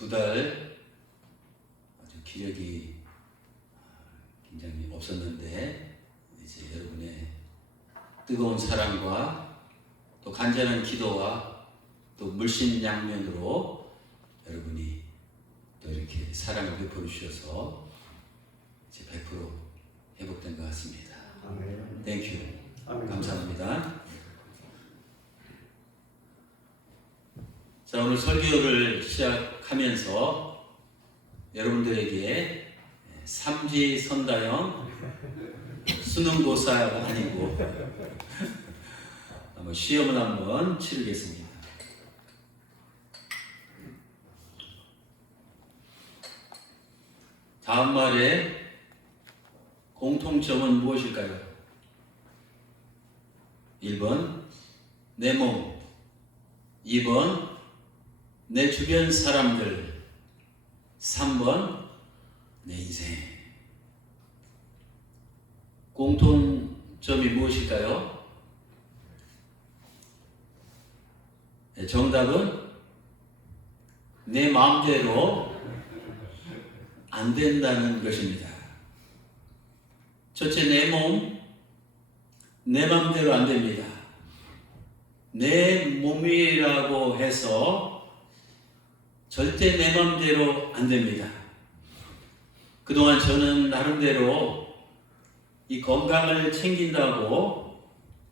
두 달 아주 기력이 굉장히 없었는데 이제 여러분의 뜨거운 사랑과 또 간절한 기도와 또 물심양면으로 여러분이 또 이렇게 사랑을 베풀어 주셔서 이제 100% 회복된 것 같습니다. 아멘. 땡큐. 아멘. 감사합니다. 자, 오늘 설교를 시작하면서 여러분들에게 삼지선다형 수능고사가 아니고 한번 시험을 한번 치르겠습니다. 다음 말의 공통점은 무엇일까요? 1번 내 몸, 2번 내 주변 사람들, 3번 내 인생. 공통점이 무엇일까요? 정답은 내 마음대로 안 된다는 것입니다. 첫째, 내 몸, 내 마음대로 안 됩니다. 내 몸이라고 해서 절대 내 마음대로 안 됩니다. 그동안 저는 나름대로 이 건강을 챙긴다고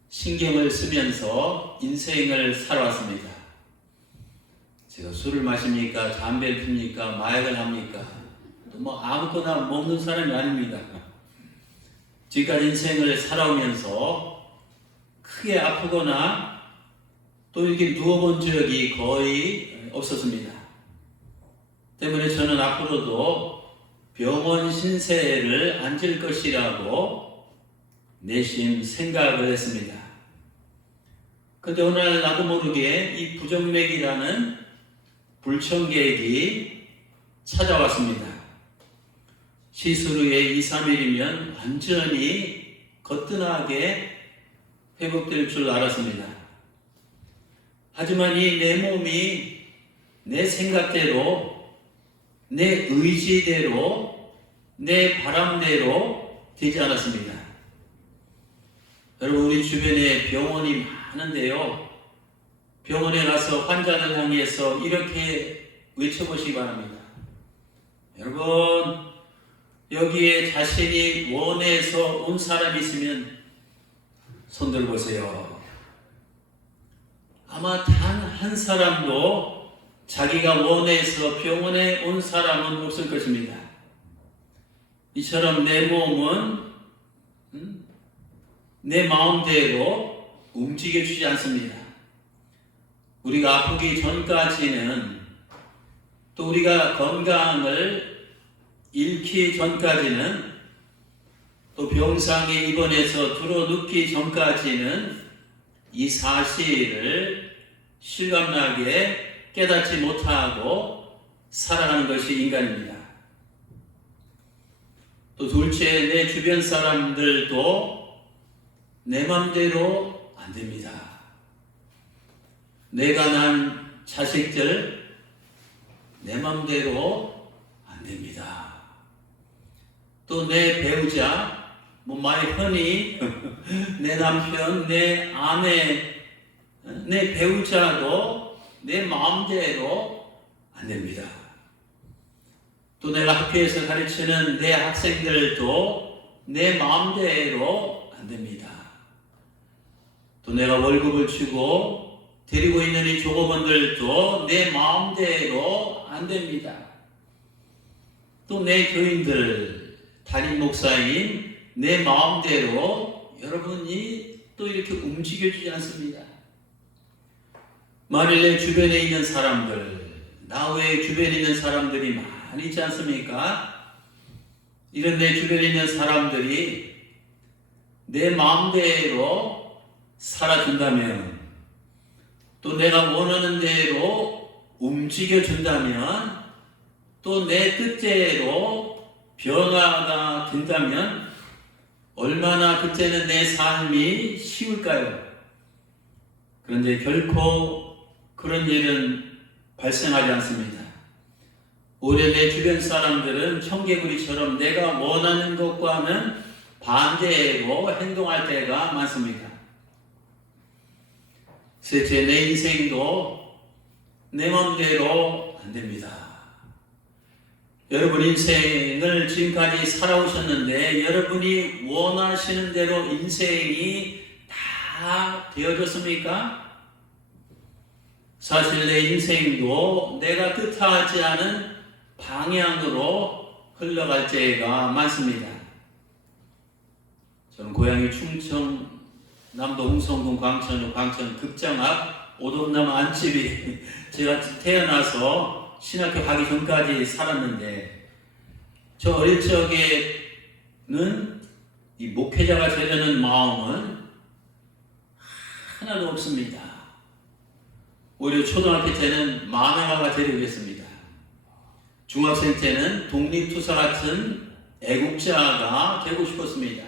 신경을 쓰면서 인생을 살아왔습니다. 제가 술을 마십니까? 담배를 핍니까? 마약을 합니까? 또 뭐 아무거나 먹는 사람이 아닙니다. 지금까지 인생을 살아오면서 크게 아프거나 또 이렇게 누워본 적이 거의 없었습니다. 때문에 저는 앞으로도 병원 신세를 앉을 것이라고 내심 생각을 했습니다. 그런데 어느 날 나도 모르게 이 부정맥이라는 불청객이 찾아왔습니다. 시술 후에 2, 3일이면 완전히 거뜬하게 회복될 줄 알았습니다. 하지만 이 내 몸이 내 생각대로, 내 의지대로, 내 바람대로 되지 않았습니다. 여러분, 우리 주변에 병원이 많은데요. 병원에 가서 환자를 향해서 이렇게 외쳐보시기 바랍니다. 여러분, 여기에 자신이 원해서 온 사람이 있으면 손 들어보세요. 아마 단 한 사람도 자기가 원해서 병원에 온 사람은 없을 것입니다. 이처럼 내 몸은 내 마음대로 움직여주지 않습니다. 우리가 아프기 전까지는, 또 우리가 건강을 잃기 전까지는, 또 병상에 입원해서 들어눕기 전까지는 이 사실을 실감나게 깨닫지 못하고 살아가는 것이 인간입니다. 또 둘째, 내 주변 사람들도 내 맘대로 안 됩니다. 내가 낳은 자식들 내 맘대로 안 됩니다. 또 내 배우자, my honey, 내 남편, 내 아내, 내 배우자도 내 마음대로 안 됩니다. 또 내가 학교에서 가르치는 내 학생들도 내 마음대로 안 됩니다. 또 내가 월급을 주고 데리고 있는 이 조고분들도 내 마음대로 안 됩니다. 또 내 교인들, 담임 목사인 내 마음대로 여러분이 또 이렇게 움직여주지 않습니다. 만일 내 주변에 있는 사람들, 나 외에 주변에 있는 사람들이 많이 있지 않습니까? 이런 내 주변에 있는 사람들이 내 마음대로 살아준다면, 또 내가 원하는 대로 움직여준다면, 또 내 뜻대로 변화가 된다면 얼마나 그때는 내 삶이 쉬울까요? 그런데 결코 그런 일은 발생하지 않습니다. 오히려 내 주변 사람들은 청개구리처럼 내가 원하는 것과는 반대로 행동할 때가 많습니다. 셋째, 내 인생도 내 맘대로 안 됩니다. 여러분 인생을 지금까지 살아오셨는데 여러분이 원하시는 대로 인생이 다 되어졌습니까? 사실 내 인생도 내가 뜻하지 않은 방향으로 흘러갈 때가 많습니다. 저는 고향이 충청 남도 웅성군 광천 극장 앞 오동나무 안집이 제가 태어나서 신학교 가기 전까지 살았는데 저 어릴 적에는 이 목회자가 되려는 마음은 하나도 없습니다. 오히려 초등학교 때는 만화가가 되려고 했습니다. 중학생 때는 독립투사 같은 애국자가 되고 싶었습니다.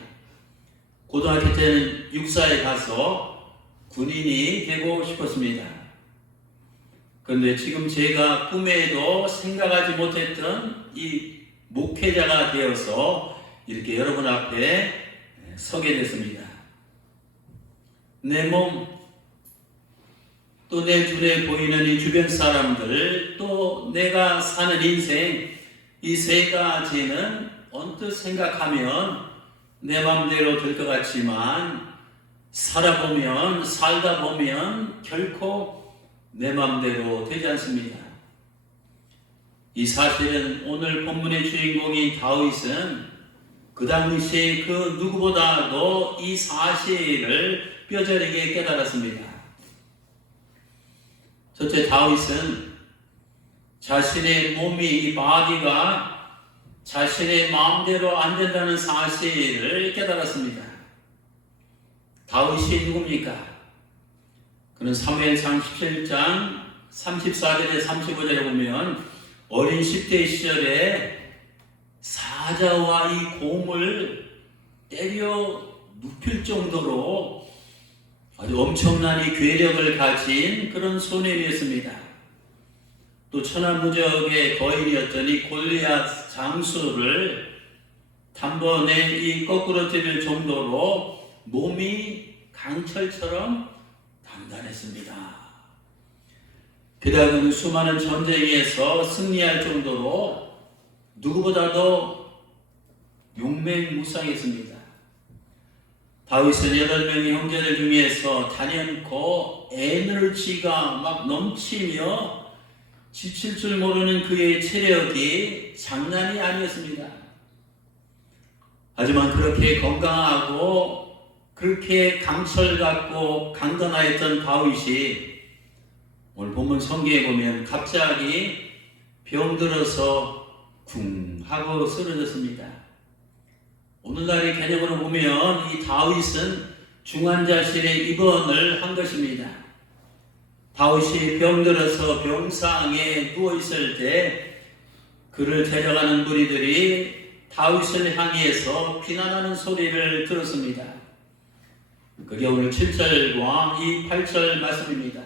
고등학교 때는 육사에 가서 군인이 되고 싶었습니다. 그런데 지금 제가 꿈에도 생각하지 못했던 이 목회자가 되어서 이렇게 여러분 앞에 서게 됐습니다. 내 몸, 또 내 눈에 보이는 이 주변 사람들, 또 내가 사는 인생, 이 세 가지는 언뜻 생각하면 내 맘대로 될 것 같지만 살다 보면 결코 내 맘대로 되지 않습니다. 이 사실은 오늘 본문의 주인공인 다윗은 그 당시 그 누구보다도 이 사실을 뼈저리게 깨달았습니다. 첫째, 다윗은 자신의 몸이, 이 바디가 자신의 마음대로 안 된다는 사실을 깨달았습니다. 다윗이 누굽니까? 그는 사무엘상 17장 34절에 35절에 보면 어린 10대 시절에 사자와 이 곰을 때려 눕힐 정도로 아주 엄청난 이 괴력을 가진 그런 소년이었습니다. 또 천하무적의 거인이었던 이 골리앗 장수를 단번에 이 거꾸러뜨릴 정도로 몸이 강철처럼 단단했습니다. 게다가 그는 수많은 전쟁에서 승리할 정도로 누구보다도 용맹무쌍했습니다. 다윗은 8명의 형제들 중에서 단연코 에너지가 막 넘치며 지칠 줄 모르는 그의 체력이 장난이 아니었습니다. 하지만 그렇게 건강하고 그렇게 강철 같고 강건하였던 다윗이 오늘 본문 성경에 보면 갑자기 병들어서 쿵 하고 쓰러졌습니다. 오늘날의 개념으로 보면 이 다윗은 중환자실에 입원을 한 것입니다. 다윗이 병들어서 병상에 누워있을 때 그를 데려가는 무리들이 다윗을 향해서 비난하는 소리를 들었습니다. 그게 오늘 7절과 이 8절 말씀입니다.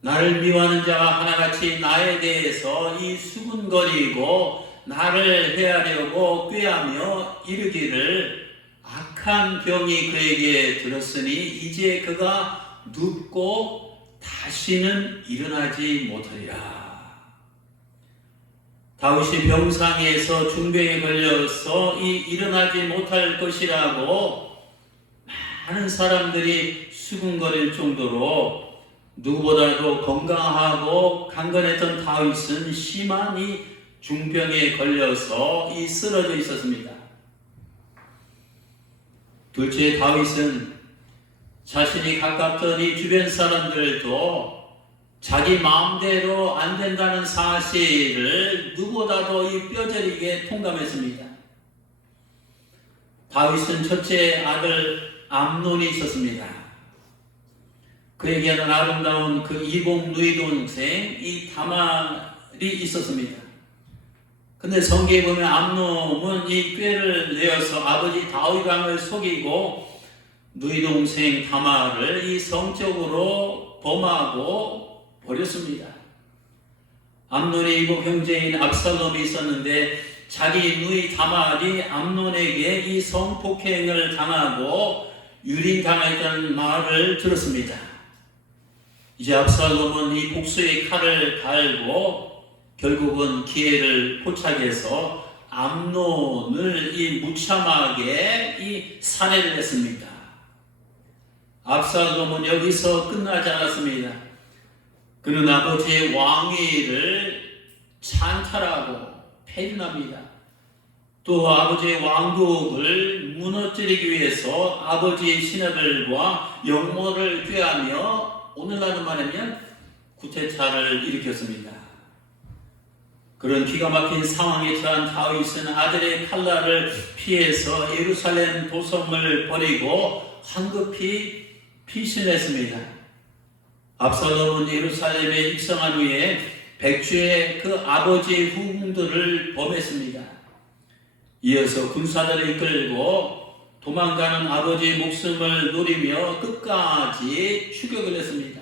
나를 미워하는 자가 하나같이 나에 대해서 이 수군거리고 나를 해하려고 꾀하며 이르기를 악한 병이 그에게 들었으니 이제 그가 눕고 다시는 일어나지 못하리라. 다윗이 병상에서 중병에 걸려서 일어나지 못할 것이라고 많은 사람들이 수군거릴 정도로 누구보다도 건강하고 강건했던 다윗은 심한 이 중병에 걸려서 쓰러져 있었습니다. 둘째, 다윗은 자신이 가깝던 이 주변 사람들도 자기 마음대로 안 된다는 사실을 누구보다도 이 뼈저리게 통감했습니다. 다윗은 첫째 아들 암논이 있었습니다. 그에게는 아름다운 그 이복 누이 동생 이 다말이 있었습니다. 근데 성경에 보면 암논은 이 꾀를 내어서 아버지 다윗 왕을 속이고 누이 동생 다말을 이 성적으로 범하고 버렸습니다. 암논의 이복 형제인 압살롬이 있었는데 자기 누이 다말이 암논에게 이 성폭행을 당하고 유린당했다는 말을 들었습니다. 이제 압살롬은 이 복수의 칼을 갈고 결국은 기회를 포착해서 암논을 이 무참하게 이 살해를 했습니다. 압살롬은 여기서 끝나지 않았습니다. 그는 아버지의 왕위를 찬탈하고 폐륜합니다. 또 아버지의 왕국을 무너뜨리기 위해서 아버지의 신하들과 영모를 꾀하며 오늘날로 말하면 쿠데타를 일으켰습니다. 그런 기가 막힌 상황에 처한 다윗은 아들의 칼날을 피해서 예루살렘 도성을 버리고 황급히 피신했습니다. 압살롬은 예루살렘에 입성한 후에 백주의 그 아버지의 후궁들을 범했습니다. 이어서 군사들을 이끌고 도망가는 아버지의 목숨을 노리며 끝까지 추격을 했습니다.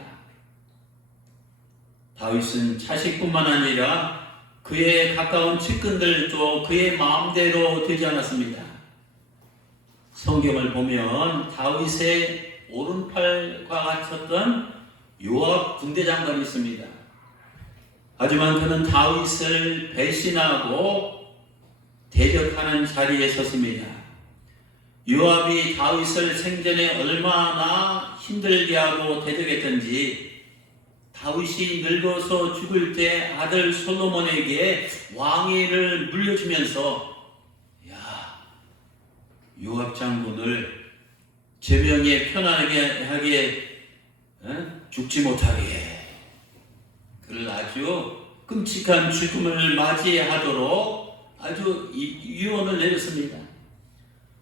다윗은 자식뿐만 아니라 그의 가까운 측근들도 그의 마음대로 되지 않았습니다. 성경을 보면 다윗의 오른팔과 같았던 요압 군대장관이 있습니다. 하지만 그는 다윗을 배신하고 대적하는 자리에 섰습니다. 요압이 다윗을 생전에 얼마나 힘들게 하고 대적했던지 다윗이 늙어서 죽을 때 아들 솔로몬에게 왕위를 물려주면서 요압 장군을 제명에 편안하게 하게 죽지 못하게 그를 아주 끔찍한 죽음을 맞이하도록 아주 유언을 내렸습니다.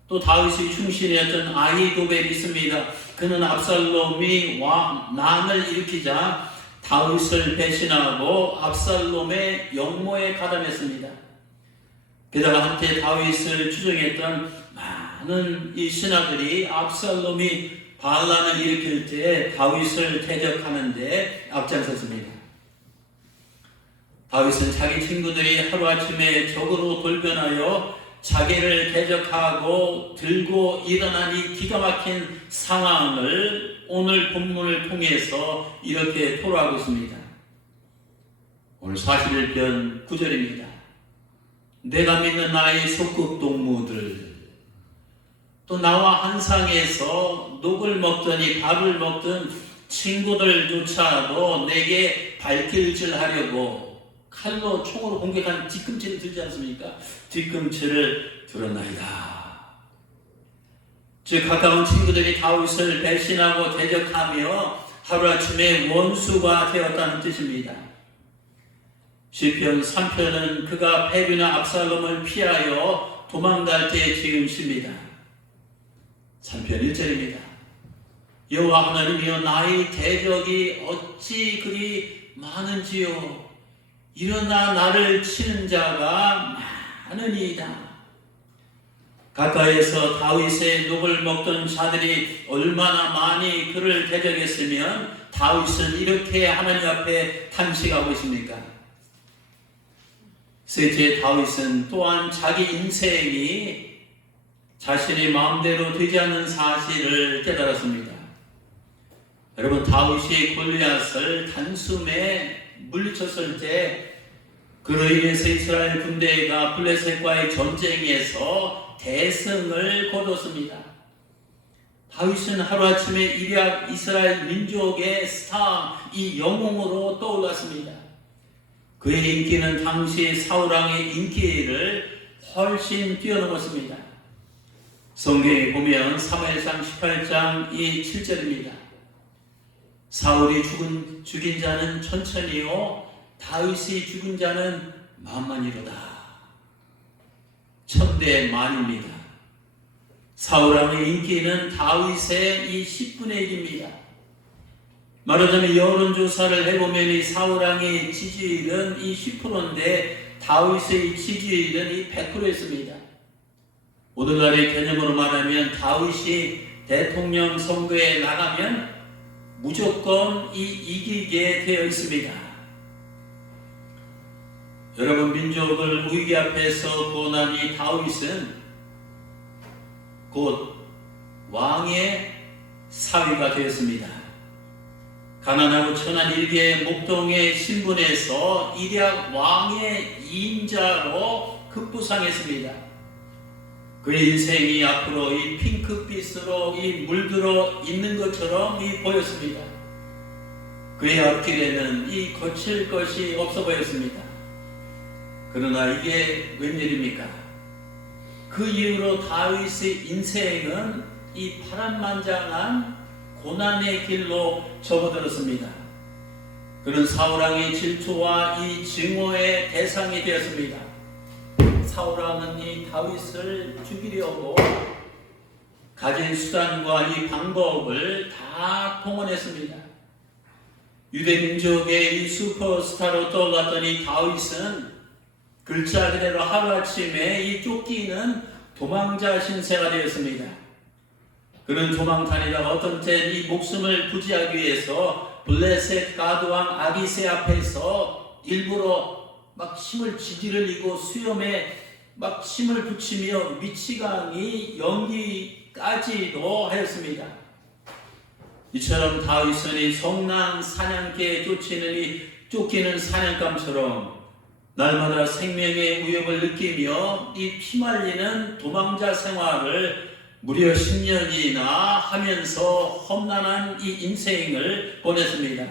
또 다윗의 충신이었던 아히도벨이 있습니다. 그는 압살롬이 난을 일으키자 다윗을 배신하고 압살롬의 영모에 가담했습니다. 게다가 한때 다윗을 추종했던 많은 이 신하들이 압살롬이 반란을 일으킬 때 다윗을 대적하는 데 앞장섰습니다. 다윗은 자기 친구들이 하루아침에 적으로 돌변하여 자기를 대적하고 들고 일어난 이 기가 막힌 상황을 오늘 본문을 통해서 이렇게 토로하고 있습니다. 오늘 41편 9절입니다. 내가 믿는 나의 속국동무들 또 나와 한 상에서 녹을 먹더니 밥을 먹던 친구들조차도 내게 발길질하려고 칼로 총으로 공격한 뒤꿈치를 들지 않습니까? 뒤꿈치를 들었나이다. 즉 가까운 친구들이 다윗을 배신하고 대적하며 하루아침에 원수가 되었다는 뜻입니다. 시편 3편은 그가 패륜한 압살롬을 피하여 도망갈 때 지은 시입니다. 3편 1절입니다. 여호와 하나님이여 나의 대적이 어찌 그리 많은지요 일어나 나를 치는 자가 많으니이다. 가까이에서 다윗의 녹을 먹던 자들이 얼마나 많이 그를 대적했으면 다윗은 이렇게 하나님 앞에 탄식하고 있습니까? 셋째, 다윗은 또한 자기 인생이 자신의 마음대로 되지 않는 사실을 깨달았습니다. 여러분, 다윗이 골리앗을 단숨에 물리쳤을 때 그로 인해서 이스라엘 군대가 블레셋과의 전쟁에서 대승을 거뒀습니다. 다윗은 하루아침에 이스라엘 민족의 스타, 이 영웅으로 떠올랐습니다. 그의 인기는 당시 사울왕의 인기를 훨씬 뛰어넘었습니다. 성경에 보면 사무엘상 18장 이 7절입니다. 사울이 죽인 자는 천천히요 다윗이 죽은 자는 만만이로다. 천대만입니다. 사울왕의 인기는 다윗의 이 10분의 1입니다. 말하자면 여론조사를 해보면 이 사울왕의 지지율은 이 10%인데 다윗의 지지율은 이 100%였습니다. 오늘날의 개념으로 말하면 다윗이 대통령 선거에 나가면 무조건 이기게 되어 있습니다. 여러분, 민족을 위기 앞에서 구원한 이 다윗은 곧 왕의 사위가 되었습니다. 가난하고 천한 일개의 목동의 신분에서 일약 왕의 2인자로 급부상했습니다. 그의 인생이 앞으로 이 핑크빛으로 이 물들어 있는 것처럼 보였습니다. 그의 앞길에는 이 거칠 것이 없어 보였습니다. 그러나 이게 웬일입니까? 그 이후로 다윗의 인생은 이 파란만장한 고난의 길로 접어들었습니다. 그는 사울왕의 질투와 이 증오의 대상이 되었습니다. 사울왕은 이 다윗을 죽이려고 가진 수단과 이 방법을 다 동원했습니다. 유대민족의 이 슈퍼스타로 떠올랐던 이 다윗은 글자 그대로 하루아침에 이 쫓기는 도망자 신세가 되었습니다. 그는 도망 다니다가 어떤 때는 이 목숨을 부지하기 위해서 블레셋 가드왕 아기세 앞에서 일부러 막 힘을 지지르리고 수염에 막 힘을 붙이며 미치광이 연기까지도 하였습니다. 이처럼 다윗은 이 성난 사냥개에 쫓기는 사냥감처럼 날마다 생명의 위협을 느끼며 이 피말리는 도망자 생활을 무려 10년이나 하면서 험난한 이 인생을 보냈습니다.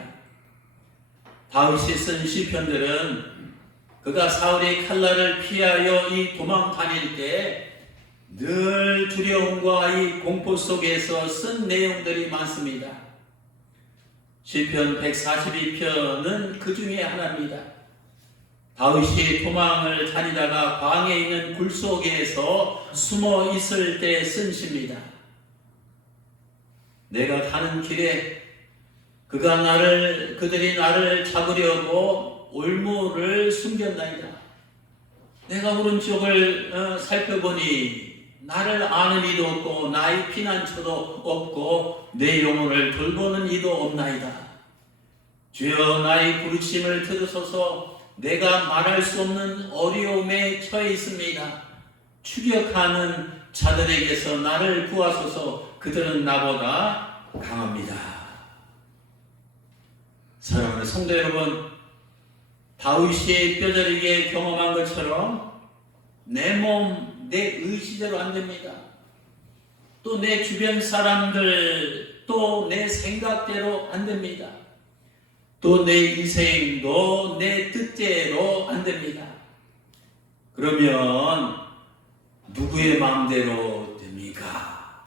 다윗이 쓴 시편들은 그가 사울의 칼날을 피하여 이 도망 다닐 때 늘 두려움과 이 공포 속에서 쓴 내용들이 많습니다. 시편 142편은 그 중에 하나입니다. 다윗이 도망을 다니다가 광야에 있는 굴 속에서 숨어 있을 때 쓴 시입니다. 내가 가는 길에 그들이 나를 잡으려고 올무를 숨겼나이다. 내가 오른쪽을 살펴보니 나를 아는 이도 없고 나의 피난처도 없고 내 영혼을 돌보는 이도 없나이다. 주여, 나의 부르심을 들으소서. 내가 말할 수 없는 어려움에 처해 있습니다. 추격하는 자들에게서 나를 구하소서. 그들은 나보다 강합니다. 사랑하는 성도 여러분, 다윗이 뼈저리게 경험한 것처럼 내 몸, 내 의지대로 안 됩니다. 또 내 주변 사람들, 또 내 생각대로 안 됩니다. 또 내 인생도 내 뜻대로 안 됩니다. 그러면 누구의 마음대로 됩니까?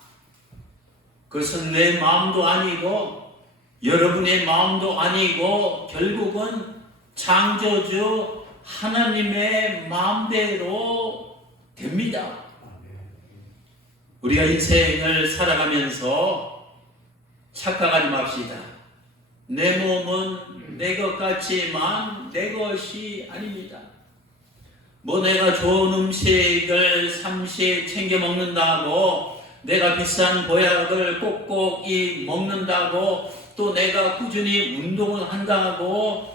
그것은 내 마음도 아니고 여러분의 마음도 아니고 결국은 창조주 하나님의 마음대로 됩니다. 우리가 인생을 살아가면서 착각하지 맙시다. 내 몸은 내 것 같지만 내 것이 아닙니다. 내가 좋은 음식을 삼시 챙겨 먹는다고, 내가 비싼 보약을 꼭꼭 먹는다고, 또 내가 꾸준히 운동을 한다고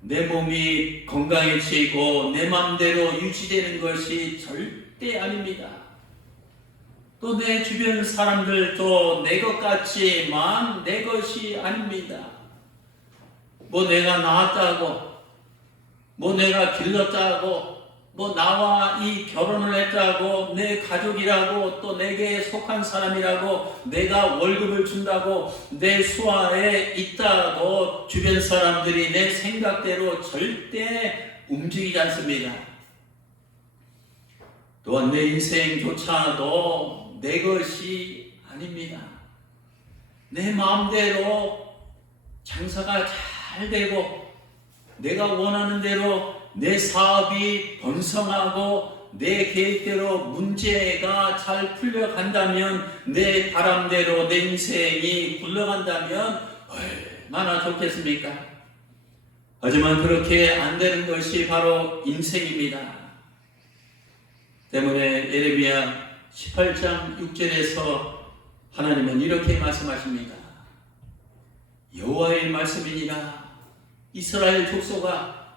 내 몸이 건강해지고 내 마음대로 유지되는 것이 절대 아닙니다. 또 내 주변 사람들도 내 것 같지만 내 것이 아닙니다. 내가 낳았다고, 내가 길렀다고, 나와 이 결혼을 했다고, 내 가족이라고, 또 내게 속한 사람이라고, 내가 월급을 준다고, 내 수하에 있다고 주변 사람들이 내 생각대로 절대 움직이지 않습니다. 또한 내 인생조차도 내 것이 아닙니다. 내 마음대로 장사가 잘 되고 내가 원하는 대로 내 사업이 번성하고 내 계획대로 문제가 잘 풀려간다면, 내 바람대로 내 인생이 굴러간다면 얼마나 좋겠습니까? 하지만 그렇게 안 되는 것이 바로 인생입니다. 때문에 예레미야 18장 6절에서 하나님은 이렇게 말씀하십니다. 여호와의 말씀이니라. 이스라엘 족속아,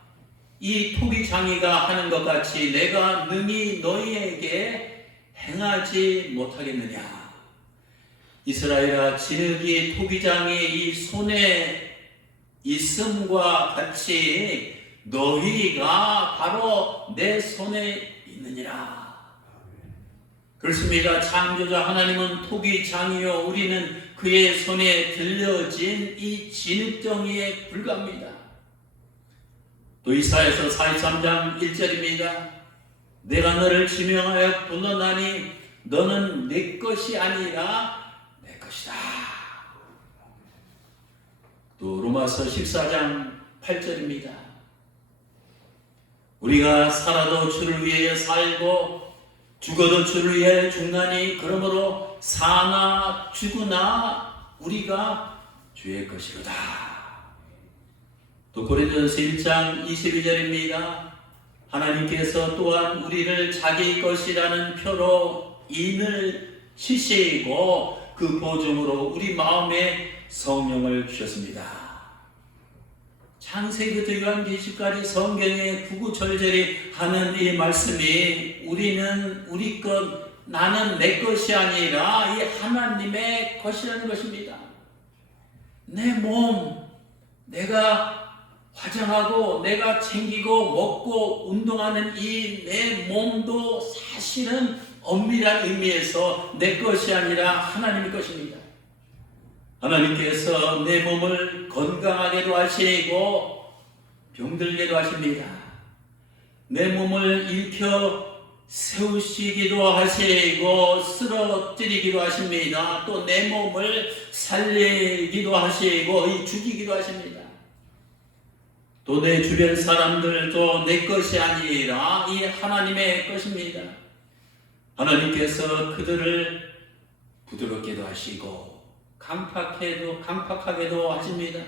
이 토기장이가 하는 것 같이 내가 능히 너희에게 행하지 못하겠느냐. 이스라엘아, 진흙이 토기장의 이 손에 있음과 같이 너희가 바로 내 손에 있느니라. 그렇습니다. 창조자 하나님은 토기장이요, 우리는 그의 손에 들려진 이 진흙덩이에 불과합니다. 또 이사야서 43장 1절입니다. 내가 너를 지명하여 불러나니 너는 내 것이 아니라 내 것이다. 또 로마서 14장 8절입니다. 우리가 살아도 주를 위해 살고 죽어도 주를 위해 죽나니 그러므로 사나 죽으나 우리가 주의 것이로다. 또 고린도전서 1장 22절입니다. 하나님께서 또한 우리를 자기 것이라는 표로 인을 치시고 그 보증으로 우리 마음에 성령을 주셨습니다. 창세기부터 요한계시까지 성경의 구구절절히 하는 이 말씀이 우리는 우리 것, 나는 내 것이 아니라 이 하나님의 것이라는 것입니다. 내 몸, 내가 화장하고 내가 챙기고 먹고 운동하는 이 내 몸도 사실은 엄밀한 의미에서 내 것이 아니라 하나님의 것입니다. 하나님께서 내 몸을 건강하게도 하시고 병들게도 하십니다. 내 몸을 일으켜 세우시기도 하시고 쓰러뜨리기도 하십니다. 또 내 몸을 살리기도 하시고 죽이기도 하십니다. 또 내 주변 사람들도 내 것이 아니라 이 하나님의 것입니다. 하나님께서 그들을 부드럽게도 하시고 강팍하게도 하십니다.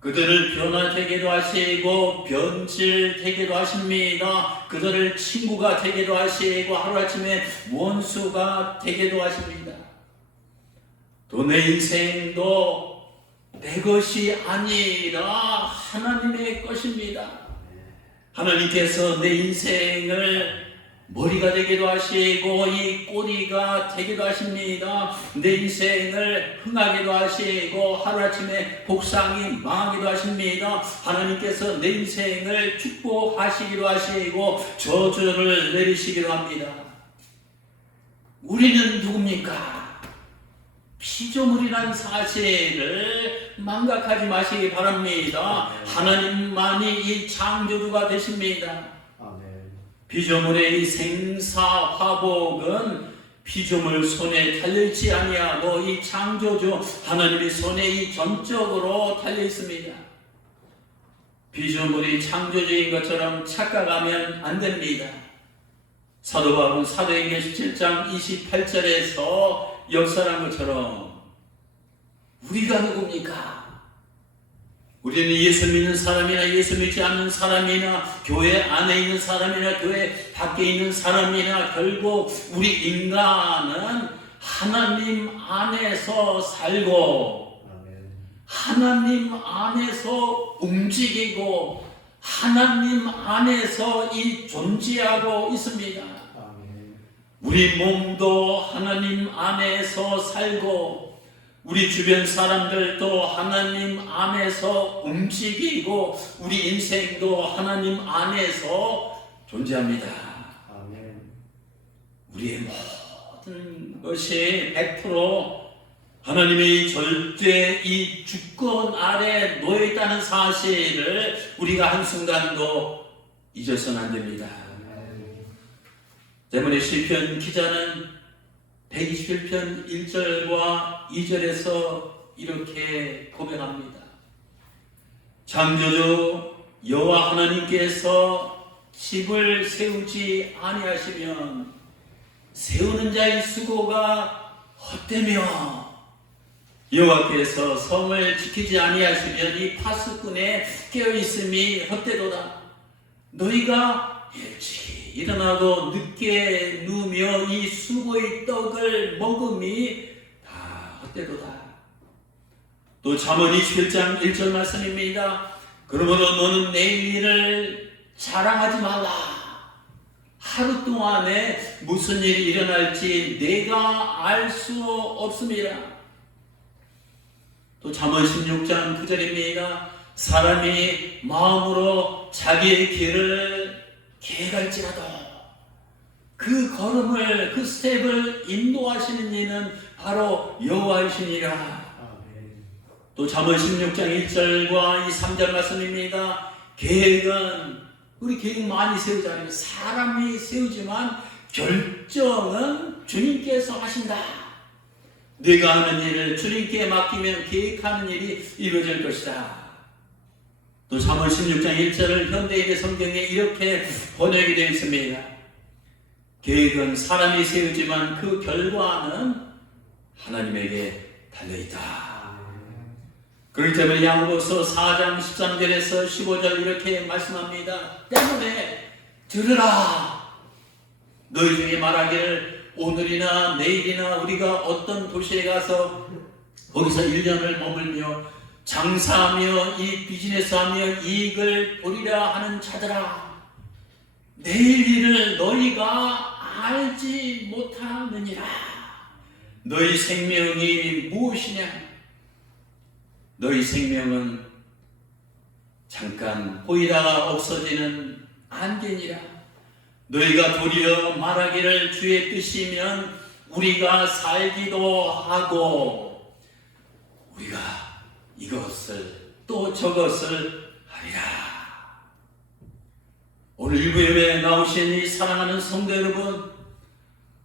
그들을 변화되게도 하시고 변질되게도 하십니다. 그들을 친구가 되게도 하시고 하루아침에 원수가 되게도 하십니다. 또 내 인생도 내 것이 아니라 하나님의 것입니다. 하나님께서 내 인생을 머리가 되기도 하시고 이 꼬리가 되기도 하십니다. 내 인생을 흥하기도 하시고 하루아침에 복상이 망하기도 하십니다. 하나님께서 내 인생을 축복하시기도 하시고 저주를 내리시기도 합니다. 우리는 누굽니까? 피조물이라는 사실을 망각하지 마시기 바랍니다. 하나님만이 이 창조주가 되십니다. 피조물의 이 생사화복은 피조물 손에 달려있지 아니하고 이 창조주 하나님의 손에 이 전적으로 달려 있습니다. 피조물이 창조주인 것처럼 착각하면 안 됩니다. 사도 바울은 사도행전 17장 28절에서 역설한 것처럼 우리가 누굽니까? 우리는 예수 믿는 사람이나 예수 믿지 않는 사람이나 교회 안에 있는 사람이나 교회 밖에 있는 사람이나 결국 우리 인간은 하나님 안에서 살고 하나님 안에서 움직이고 하나님 안에서 이 존재하고 있습니다. 우리 몸도 하나님 안에서 살고 우리 주변 사람들도 하나님 안에서 움직이고 우리 인생도 하나님 안에서 존재합니다. 아멘. 우리의 모든 것이 100% 하나님의 절대 이 주권 아래 놓여 있다는 사실을 우리가 한순간도 잊어서는 안 됩니다. 때문에 시편 기자는 121편 1절과 2절에서 이렇게 고백합니다. 창조주 여호와 하나님께서 집을 세우지 아니하시면 세우는 자의 수고가 헛되며 여호와께서 성을 지키지 아니하시면 이 파수꾼의 깨어있음이 헛되도다. 너희가 일찍 일어나고 늦게 누우며 이 수고의 떡을 먹음이 다 헛되도다. 또 잠언 27장 1절 말씀입니다. 그러므로 너는 내일 일을 자랑하지 말라. 하루 동안에 무슨 일이 일어날지 내가 알 수 없습니다. 또 잠언 16장 9절입니다. 사람이 마음으로 자기의 길을 계갈지라도 그 걸음을, 그 스텝을 인도하시는 이는 바로 여호와이시니라. 또 잠언 16장 1절과 이 3절 말씀입니다. 계획은, 우리 계획 많이 세우잖아요. 사람이 세우지만 결정은 주님께서 하신다. 내가 하는 일을 주님께 맡기면 계획하는 일이 이루어질 것이다. 또 잠언 16장 1절을 현대인의 성경에 이렇게 번역이 되어 있습니다. 계획은 사람이 세우지만 그 결과는 하나님에게 달려있다. 그렇기 때문에 야고보서 4장 13절에서 15절 이렇게 말씀합니다. 때문에 들으라. 너희 중에 말하기를 오늘이나 내일이나 우리가 어떤 도시에 가서 거기서 1년을 머물며 장사하며 이 비즈니스하며 이익을 보리라 하는 자들아, 내일 일을 너희가 알지 못하느니라. 너희 생명이 무엇이냐? 너희 생명은 잠깐 보이다가 없어지는 안개니라. 너희가 도리어 말하기를 주의 뜻이면 우리가 살기도 하고 우리가 이것을 또 저것을 하리라. 오늘 일부 예배에 나오신 이 사랑하는 성도 여러분,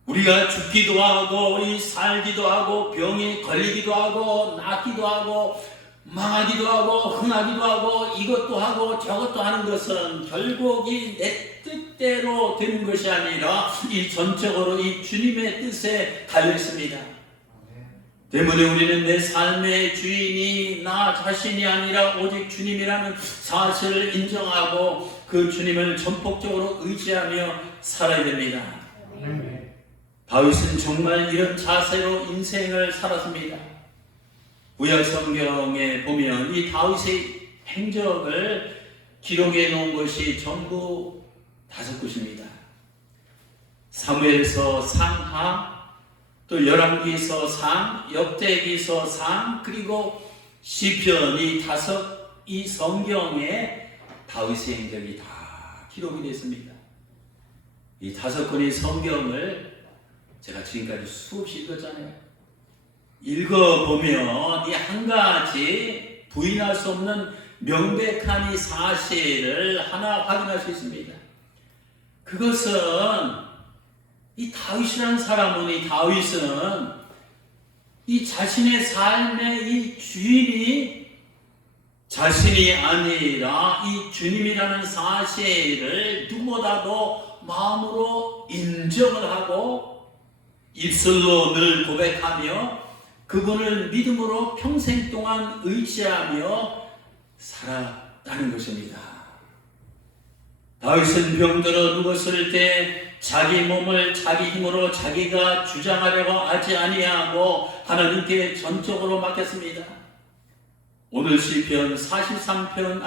우리가 죽기도 하고 이 살기도 하고 병에 걸리기도 하고 낫기도 하고 망하기도 하고 흥하기도 하고 이것도 하고 저것도 하는 것은 결국 이 내 뜻대로 되는 것이 아니라 이 전적으로 이 주님의 뜻에 달려 있습니다. 때문에 우리는 내 삶의 주인이 나 자신이 아니라 오직 주님이라는 사실을 인정하고 그 주님을 전폭적으로 의지하며 살아야 됩니다. 다윗은 정말 이런 자세로 인생을 살았습니다. 구약 성경에 보면 이 다윗의 행적을 기록해 놓은 것이 전부 5곳입니다. 사무엘서 상하, 또 열왕기서 상, 역대기서 상, 그리고 시편 이 성경에 다윗의 행적이 다 기록이 됐습니다. 이 5권의 성경을 제가 지금까지 수없이 읽었잖아요. 읽어보면 이 한 가지 부인할 수 없는 명백한 이 사실을 하나 확인할 수 있습니다. 그것은 이 다윗이라는 사람은, 이 다윗은 이 자신의 삶의 이 주인이 자신이 아니라 이 주님이라는 사실을 누구보다도 마음으로 인정을 하고 입술로 늘 고백하며 그분을 믿음으로 평생 동안 의지하며 살았다는 것입니다. 다윗은 병들어 누웠을 때 자기 몸을 자기 힘으로 자기가 주장하려고 하지 아니하고 하나님께 전적으로 맡겼습니다. 오늘 시편 41편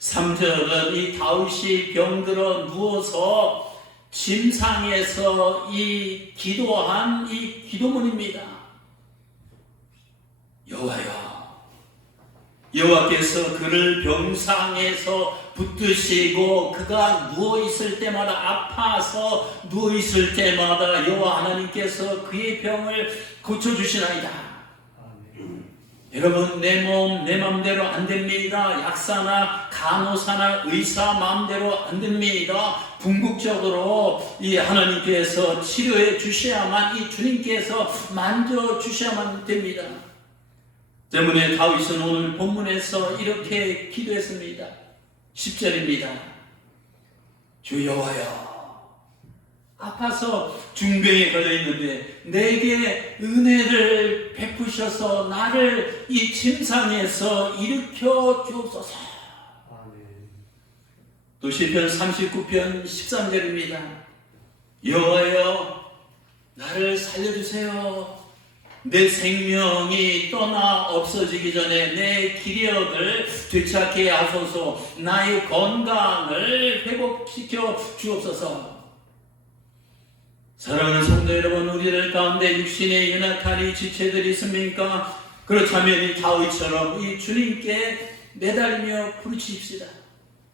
3절은 이 다윗이 병들어 누워서 침상에서 이 기도한 이 기도문입니다. 여호와여, 여호와께서 그를 병상에서 붙드시고 그가 누워있을 때마다 아파서 누워있을 때마다 여호와 하나님께서 그의 병을 고쳐주시나이다. 여러분, 내 몸, 내 마음대로 안 됩니다. 약사나 간호사나 의사 마음대로 안 됩니다. 궁극적으로 이 하나님께서 치료해 주셔야만, 이 주님께서 만져 주셔야만 됩니다. 때문에 다윗은 오늘 본문에서 이렇게 기도했습니다. 10절입니다. 주 여호와여, 아파서 중병에 걸려있는데 내게 은혜를 베푸셔서 나를 이 침상에서 일으켜 주옵소서. 또 시편 39편 13절입니다. 여호와여, 나를 살려주세요. 내 생명이 떠나 없어지기 전에 내 기력을 되찾게 하소서. 나의 건강을 회복시켜 주옵소서. 사랑하는 성도 여러분, 우리들 가운데 육신의 연약한 이 지체들이 있습니까? 그렇다면 이 다윗처럼 이 주님께 매달리며 부르짖읍시다.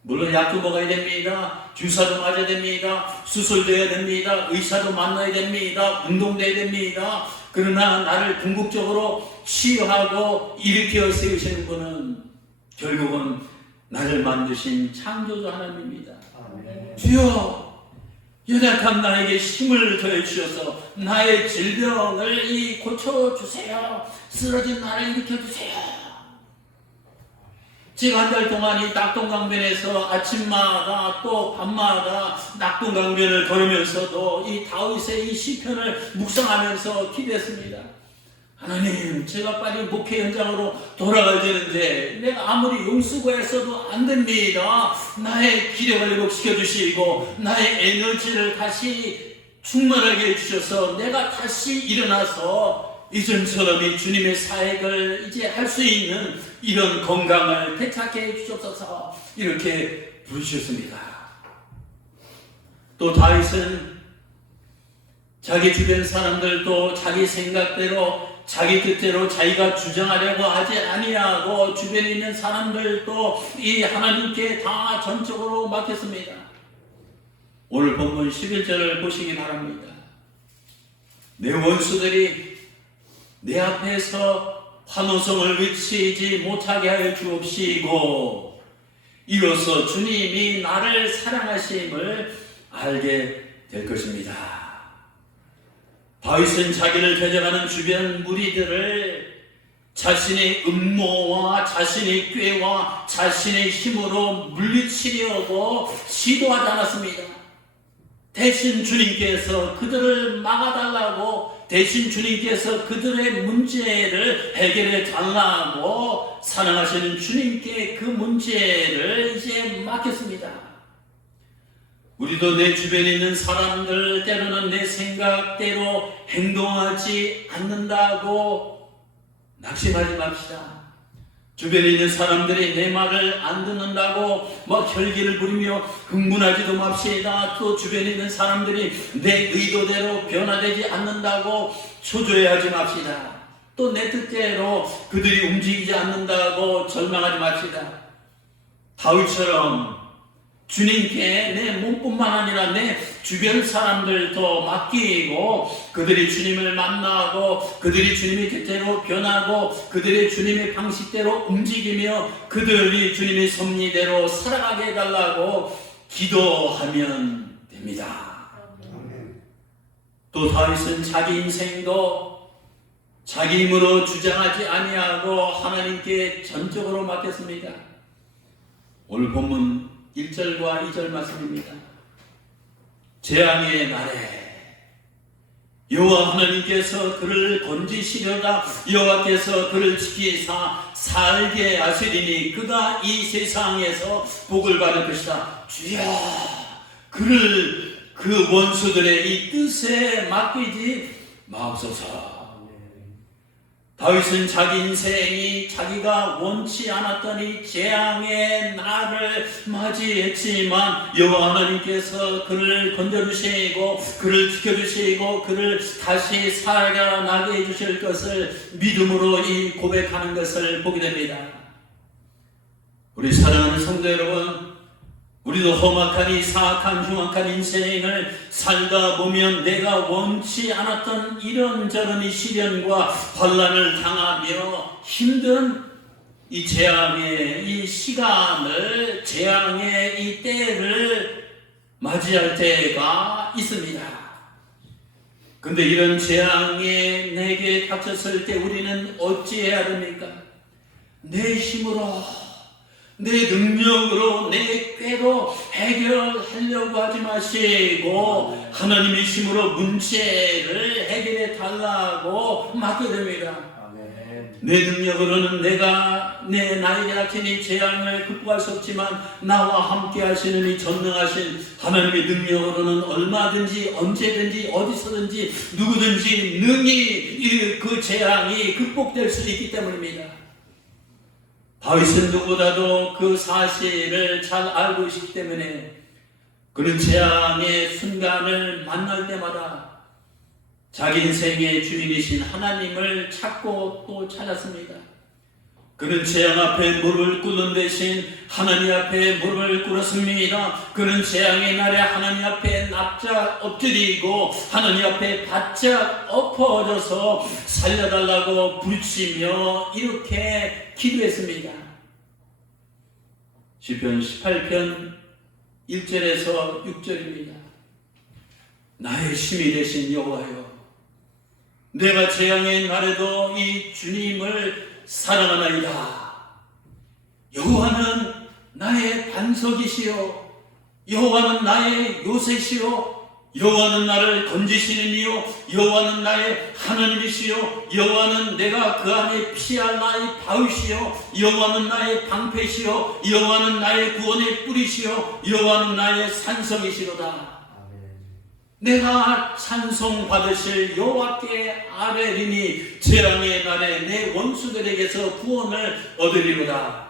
물론 약도 먹어야 됩니다. 주사도 맞아야 됩니다. 수술돼야 됩니다. 의사도 만나야 됩니다. 운동도 해야 됩니다. 그러나 나를 궁극적으로 치유하고 일으켜 세우시는 분은 결국은 나를 만드신 창조주 하나님입니다. 아멘. 주여, 연약한 나에게 힘을 더해 주셔서 나의 질병을 고쳐주세요. 쓰러진 나를 일으켜주세요. 제가 한 달 동안 이 낙동강변에서 아침마다 또 밤마다 낙동강변을 걸으면서도 이 다윗의 이 시편을 묵상하면서 기도했습니다. 하나님, 제가 빨리 목회 현장으로 돌아가야 되는데 내가 아무리 용수고했어도 안 됩니다. 나의 기력을 회복시켜 주시고 나의 에너지를 다시 충만하게 해주셔서 내가 다시 일어나서 이전처럼 이 주님의 사역을 이제 할 수 있는 이런 건강을 되찾게 해주셔서 이렇게 부르셨습니다. 또 다윗은 자기 주변 사람들도 자기 생각대로 자기 뜻대로 자기가 주장하려고 하지 아니하고 주변에 있는 사람들도 이 하나님께 다 전적으로 맡겼습니다. 오늘 본문 11절을 보시기 바랍니다. 내 원수들이 내 앞에서 환호성을 외치지 못하게 하여 주옵시고 이로써 주님이 나를 사랑하심을 알게 될 것입니다. 다윗은 자기를 대적하는 주변 무리들을 자신의 음모와 자신의 꾀와 자신의 힘으로 물리치려고 시도하지 않았습니다. 대신 주님께서 그들을 막아달라고, 대신 주님께서 그들의 문제를 해결해 달라고 사랑하시는 주님께 그 문제를 이제 맡겼습니다. 우리도 내 주변에 있는 사람들 때로는 내 생각대로 행동하지 않는다고 낙심하지 맙시다. 주변에 있는 사람들이 내 말을 안 듣는다고 혈기를 부리며 흥분하지도 맙시다. 또 주변에 있는 사람들이 내 의도대로 변화되지 않는다고 초조해하지 맙시다. 또 내 뜻대로 그들이 움직이지 않는다고 절망하지 맙시다. 다윗처럼 주님께 내 몸뿐만 아니라 내 주변 사람들도 맡기고 그들이 주님을 만나고 그들이 주님의 뜻대로 변하고 그들의 주님의 방식대로 움직이며 그들이 주님의 섭리대로 살아가게 해달라고 기도하면 됩니다. 또 다윗은 자기 인생도 자기 힘으로 주장하지 아니하고 하나님께 전적으로 맡겼습니다. 오늘 본문 1절과 2절 말씀입니다. 재앙의 날에 여호와 하나님께서 그를 건지시려다 여호와께서 그를 지키사 살게 하시리니 그가 이 세상에서 복을 받을 것이다. 주여, 그를 그 원수들의 이 뜻에 맡기지 마옵소서. 다윗은 자기 인생이 자기가 원치 않았던 이 재앙의 날을 맞이했지만 여호와 하나님께서 그를 건져주시고 그를 지켜주시고 그를 다시 살아나게 해주실 것을 믿음으로 이 고백하는 것을 보게 됩니다. 우리 사랑하는 성도 여러분, 우리도 험악한 이 사악한 흉악한 인생을 살다 보면 내가 원치 않았던 이런저런 이 시련과 환난을 당하며 힘든 이 재앙의 이 시간을, 재앙의 이 때를 맞이할 때가 있습니다. 근데 이런 재앙이 내게 닥쳤을 때 우리는 어찌해야 됩니까? 내 힘으로, 내 능력으로, 내 꾀로 해결하려고 하지 마시고 하나님의 힘으로 문제를 해결해 달라고 맡겨야 됩니다. 아멘. 내 능력으로는 내가 나에게 닥친 이 재앙을 극복할 수 없지만 나와 함께 하시는 이 전능하신 하나님의 능력으로는 얼마든지 언제든지 어디서든지 누구든지 능히 그 재앙이 극복될 수 있기 때문입니다. 다윗은 누구보다도 그 사실을 잘 알고 있기 때문에 그런 재앙의 순간을 만날 때마다 자기 인생의 주인이신 하나님을 찾고 또 찾았습니다. 그는 재앙 앞에 무릎을 꿇는 대신 하나님 앞에 무릎을 꿇었습니다. 그는 재앙의 날에 하나님 앞에 납작 엎드리고 하나님 앞에 바짝 엎어져서 살려달라고 부르치며 이렇게 기도했습니다. 시편 18편 1절에서 6절입니다. 나의 힘이 되신 여호와여, 내가 재앙의 날에도 이 주님을 사랑하나이다. 여호와는 나의 반석이시요, 여호와는 나의 요새시요, 여호와는 나를 건지시는 이요, 여호와는 나의 하나님이시요, 여호와는 내가 그 안에 피할 나의 바위시요, 여호와는 나의 방패시요, 여호와는 나의 구원의 뿌리시요, 여호와는 나의 산성이시로다. 내가 찬송 받으실 여호와께 아뢰리니 재앙의 날에 내 원수들에게서 구원을 얻으리로다.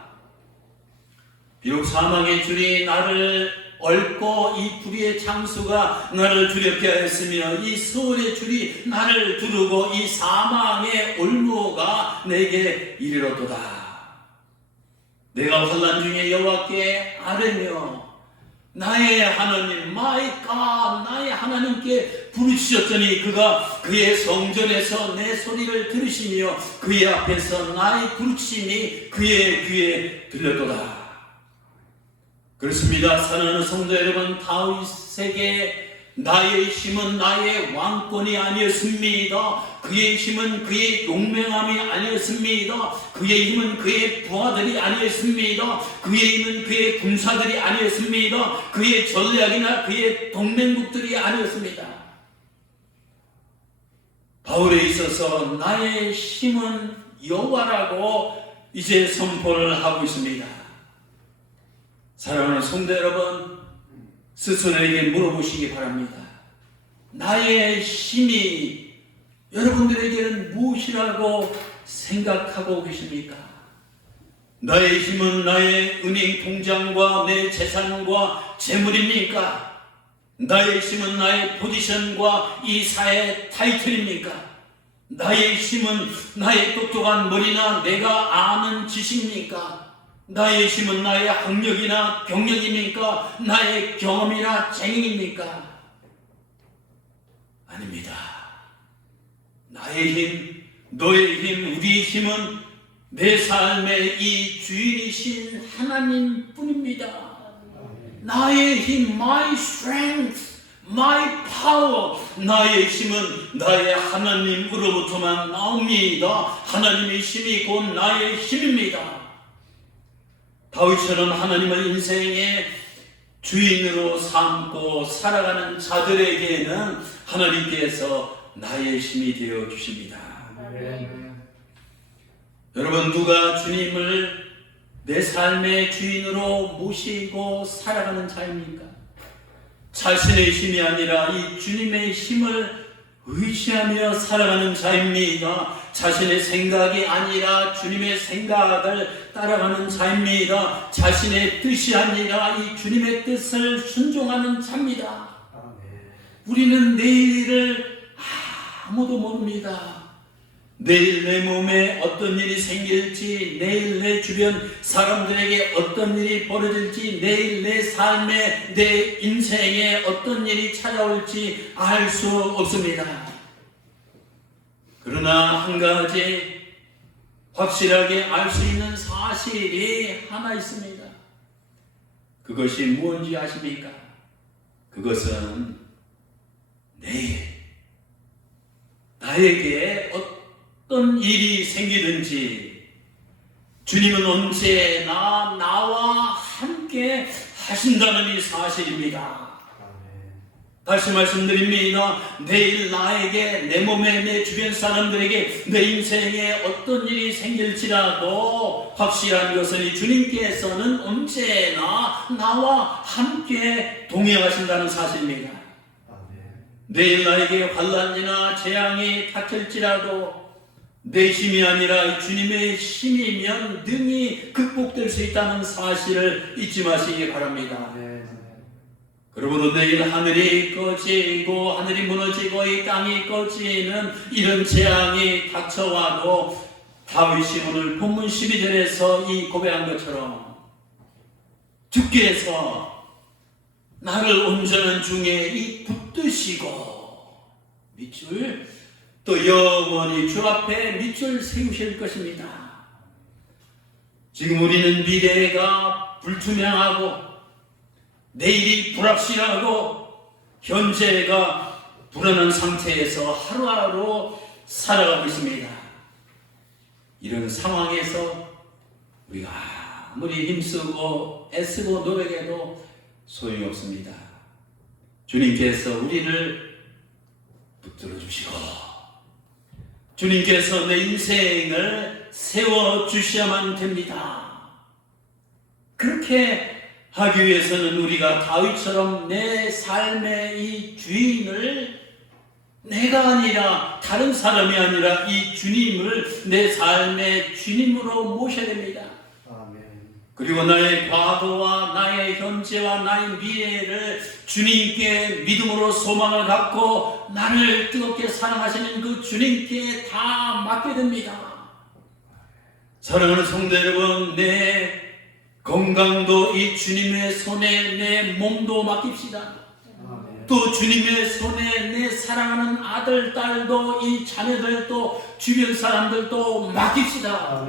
비록 사망의 줄이 나를 얽고 이 불의의 창수가 나를 두렵게 하였으며 이 서울의 줄이 나를 두르고 이 사망의 올무가 내게 이르렀도다. 내가 환난 중에 여호와께 아뢰며 나의 하나님, my God, 나의 하나님께 부르짖었더니 그가 그의 성전에서 내 소리를 들으시며 그의 앞에서 나의 부르짖음이 그의 귀에 들렸도다. 그렇습니다. 사랑하는 성도 여러분, 다윗에게 나의 힘은 나의 왕권이 아니었습니다. 그의 힘은 그의 용맹함이 아니었습니다. 그의 힘은 그의 부하들이 아니었습니다. 그의 힘은 그의 군사들이 아니었습니다. 그의 전략이나 그의 동맹국들이 아니었습니다. 바울에 있어서 나의 힘은 여호와라고 이제 선포를 하고 있습니다. 사랑하는 성도 여러분, 스스로에게 물어보시기 바랍니다. 나의 힘이 여러분들에게는 무엇이라고 생각하고 계십니까? 나의 힘은 나의 은행 통장과 내 재산과 재물입니까? 나의 힘은 나의 포지션과 이 사회 타이틀입니까? 나의 힘은 나의 똑똑한 머리나 내가 아는 지식입니까? 나의 힘은 나의 학력이나 경력입니까? 나의 경험이나 재능입니까? 아닙니다. 나의 힘, 너의 힘, 우리의 힘은 내 삶의 이 주인이신 하나님 뿐입니다. 나의 힘, my strength, my power, 나의 힘은 나의 하나님으로부터만 나옵니다. 하나님의 힘이 곧 나의 힘입니다. 다윗처럼 하나님을 인생의 주인으로 삼고 살아가는 자들에게는 하나님께서 나의 힘이 되어 주십니다. 여러분, 누가 주님을 내 삶의 주인으로 모시고 살아가는 자입니까? 자신의 힘이 아니라 이 주님의 힘을 의지하며 살아가는 자입니다. 자신의 생각이 아니라 주님의 생각을 따라가는 자입니다. 자신의 뜻이 아니라 이 주님의 뜻을 순종하는 자입니다. 우리는 내일을 아무도 모릅니다. 내일 내 몸에 어떤 일이 생길지, 내일 내 주변 사람들에게 어떤 일이 벌어질지, 내일 내 삶에, 내 인생에 어떤 일이 찾아올지 알 수 없습니다. 그러나 한 가지 확실하게 알 수 있는 사실이 하나 있습니다. 그것이 무엇인지 아십니까? 그것은 내일 나에게 어떤 일이 생기든지 주님은 언제나 나와 함께 하신다는 이 사실입니다. 다시 말씀드립니다. 내일 나에게, 내 몸에, 내 주변 사람들에게, 내 인생에 어떤 일이 생길지라도 확실한 것은 이 주님께서는 언제나 나와 함께 동행하신다는 사실입니다. 내일 나에게 환난이나 재앙이 닥칠지라도 내 힘이 아니라 주님의 힘이면 능히 극복될 수 있다는 사실을 잊지 마시기 바랍니다. 그러므로 내일 하늘이 꺼지고 하늘이 무너지고 이 땅이 꺼지는 이런 재앙이 닥쳐와도 다윗이 오늘 본문 12절에서 이 고백한 것처럼 주께서 나를 온전한 중에 이 붙드시고 밑줄 또 영원히 주 앞에 밑줄 세우실 것입니다. 지금 우리는 미래가 불투명하고 내일이 불확실하고 현재가 불안한 상태에서 하루하루 살아가고 있습니다. 이런 상황에서 우리가 아무리 힘쓰고 애쓰고 노력해도 소용이 없습니다. 주님께서 우리를 붙들어 주시고 주님께서 내 인생을 세워주셔야만 됩니다. 그렇게 하기 위해서는 우리가 다윗처럼 내 삶의 이 주인을 내가 아니라 다른 사람이 아니라 이 주님을 내 삶의 주님으로 모셔야 됩니다. 그리고 나의 과거와 나의 현재와 나의 미래를 주님께 믿음으로 소망을 갖고 나를 뜨겁게 사랑하시는 그 주님께 다 맡게 됩니다. 사랑하는 성도 여러분, 내 건강도 이 주님의 손에 내 몸도 맡깁시다. 또 주님의 손에 내 사랑하는 아들, 딸도 이 자녀들도 주변 사람들도 맡깁시다.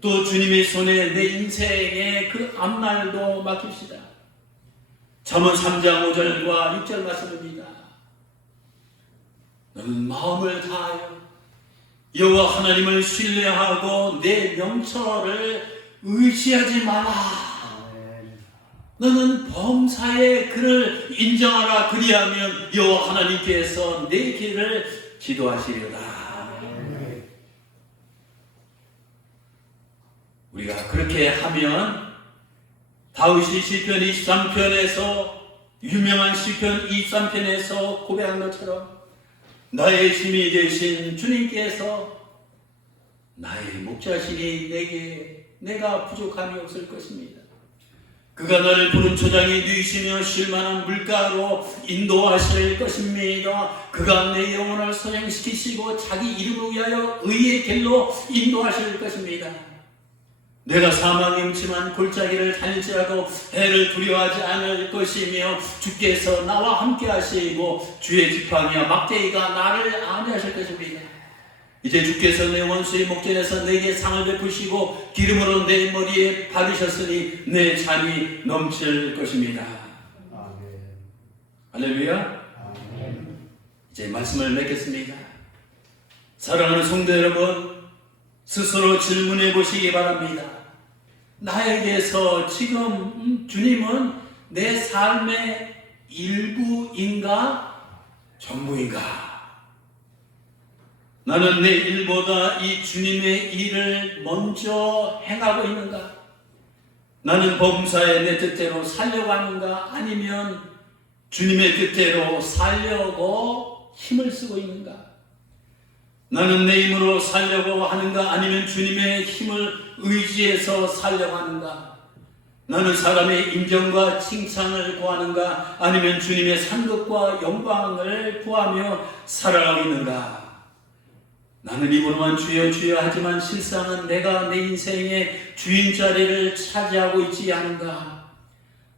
또 주님의 손에 내 인생의 그 앞날도 맡깁시다. 잠언 3장 5절과 6절 말씀입니다. 너는 마음을 다하여 여호와 하나님을 신뢰하고 내 명철을 의지하지 마라. 너는 범사에 그를 인정하라. 그리하면 여호와 하나님께서 내 길을 지도하시리로다. 우리가 그렇게 하면 다윗이 시편 23편에서 유명한 시편 23편에서 고백한 것처럼 나의 힘이 되신 주님께서 나의 목자시니 내가 부족함이 없을 것입니다. 그가 나를 푸른 초장에 누이시며 쉴만한 물가로 인도하실 것입니다. 그가 내 영혼을 선행시키시고 자기 이름을 위하여 의의 길로 인도하실 것입니다. 내가 사망의 음침한 골짜기를 달릴지라도 해를 두려워하지 않을 것이며 주께서 나와 함께 하시고 주의 지팡이와 막대기가 나를 안위하실 것입니다. 이제 주께서 내 원수의 목전에서 내게 상을 베푸시고 기름으로 내 머리에 바르셨으니 내 잔이 넘칠 것입니다. 할렐루야. 이제 말씀을 맺겠습니다. 사랑하는 성도 여러분, 스스로 질문해 보시기 바랍니다. 나에게서 지금 주님은 내 삶의 일부인가 전부인가? 나는 내 일보다 이 주님의 일을 먼저 행하고 있는가? 나는 범사에 내 뜻대로 살려고 하는가? 아니면 주님의 뜻대로 살려고 힘을 쓰고 있는가? 나는 내 힘으로 살려고 하는가? 아니면 주님의 힘을 의지해서 살려고 하는가? 나는 사람의 인정과 칭찬을 구하는가? 아니면 주님의 상급과 영광을 구하며 살아가고 있는가? 나는 입으로만 주여 주여 하지만 실상은 내가 내 인생의 주인 자리를 차지하고 있지 않은가?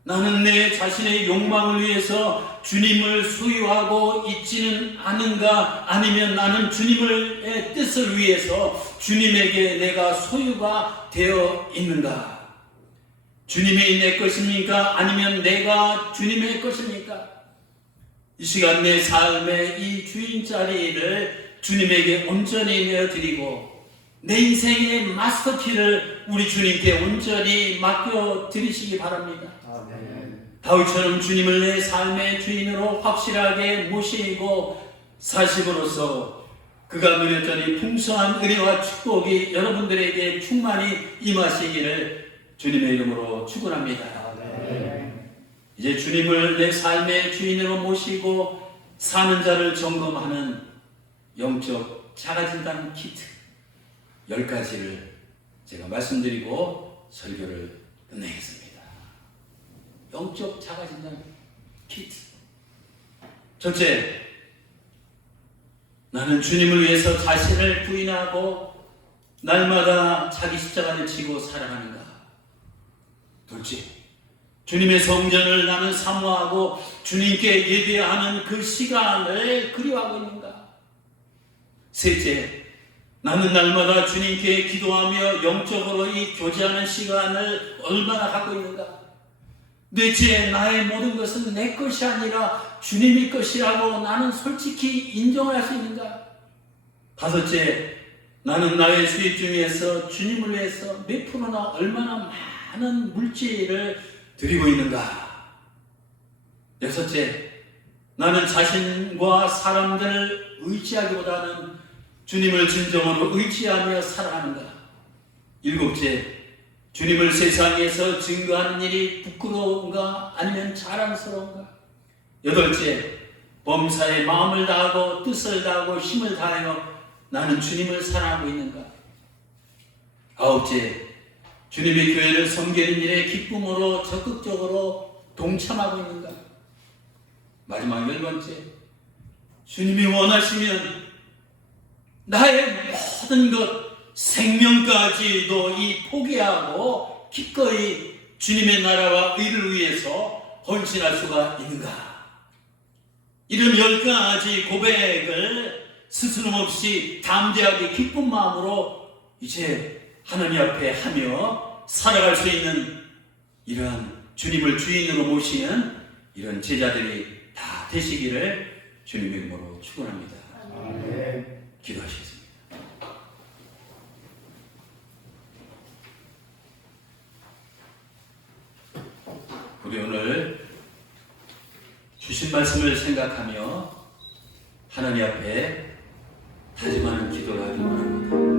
나는 내 자신의 욕망을 위해서 주님을 소유하고 있지는 않은가? 아니면 나는 주님의 뜻을 위해서 주님에게 내가 소유가 되어 있는가? 주님이 내 것입니까? 아니면 내가 주님의 것입니까? 이 시간 내 삶의 이 주인 자리를 주님에게 온전히 내어드리고 내 인생의 마스터키를 우리 주님께 온전히 맡겨드리시기 바랍니다. 다윗처럼 주님을 내 삶의 주인으로 확실하게 모시고 사심으로써 그가 누렸던 이 풍성한 은혜와 축복이 여러분들에게 충만히 임하시기를 주님의 이름으로 축원합니다. 이제 주님을 내 삶의 주인으로 모시고 사는 자를 점검하는 영적 자가진단 키트 10가지를 제가 말씀드리고 설교를 끝내겠습니다. 영적 자가진단 키트. 첫째, 나는 주님을 위해서 자신을 부인하고 날마다 자기 십자가를 지고 살아가는가? 둘째, 주님의 성전을 나는 사모하고 주님께 예배하는 그 시간을 그리워하고 있는가? 셋째, 나는 날마다 주님께 기도하며 영적으로 이 교제하는 시간을 얼마나 갖고 있는가? 넷째, 나의 모든 것은 내 것이 아니라 주님의 것이라고 나는 솔직히 인정을 할 수 있는가? 다섯째, 나는 나의 수입 중에서 주님을 위해서 몇 프로나 얼마나 많은 물질을 드리고 있는가? 여섯째, 나는 자신과 사람들을 의지하기보다는 주님을 진정으로 의지하며 살아가는가? 일곱째, 주님을 세상에서 증거하는 일이 부끄러운가 아니면 자랑스러운가? 여덟째, 범사에 마음을 다하고 뜻을 다하고 힘을 다하여 나는 주님을 사랑하고 있는가? 아홉째, 주님의 교회를 섬기는 일에 기쁨으로 적극적으로 동참하고 있는가? 마지막 10번째, 주님이 원하시면 나의 모든 것, 생명까지도 이 포기하고 기꺼이 주님의 나라와 의를 위해서 헌신할 수가 있는가? 이런 10가지 고백을 스스럼 없이 담대하게 기쁜 마음으로 이제 하나님 앞에 하며 살아갈 수 있는 이러한 주님을 주인으로 모시는 이런 제자들이 다 되시기를 주님의 이름으로 축원합니다. 기도하시겠습니다. 우리 오늘 주신 말씀을 생각하며 하나님 앞에 다짐하는 기도를 하기 바랍니다.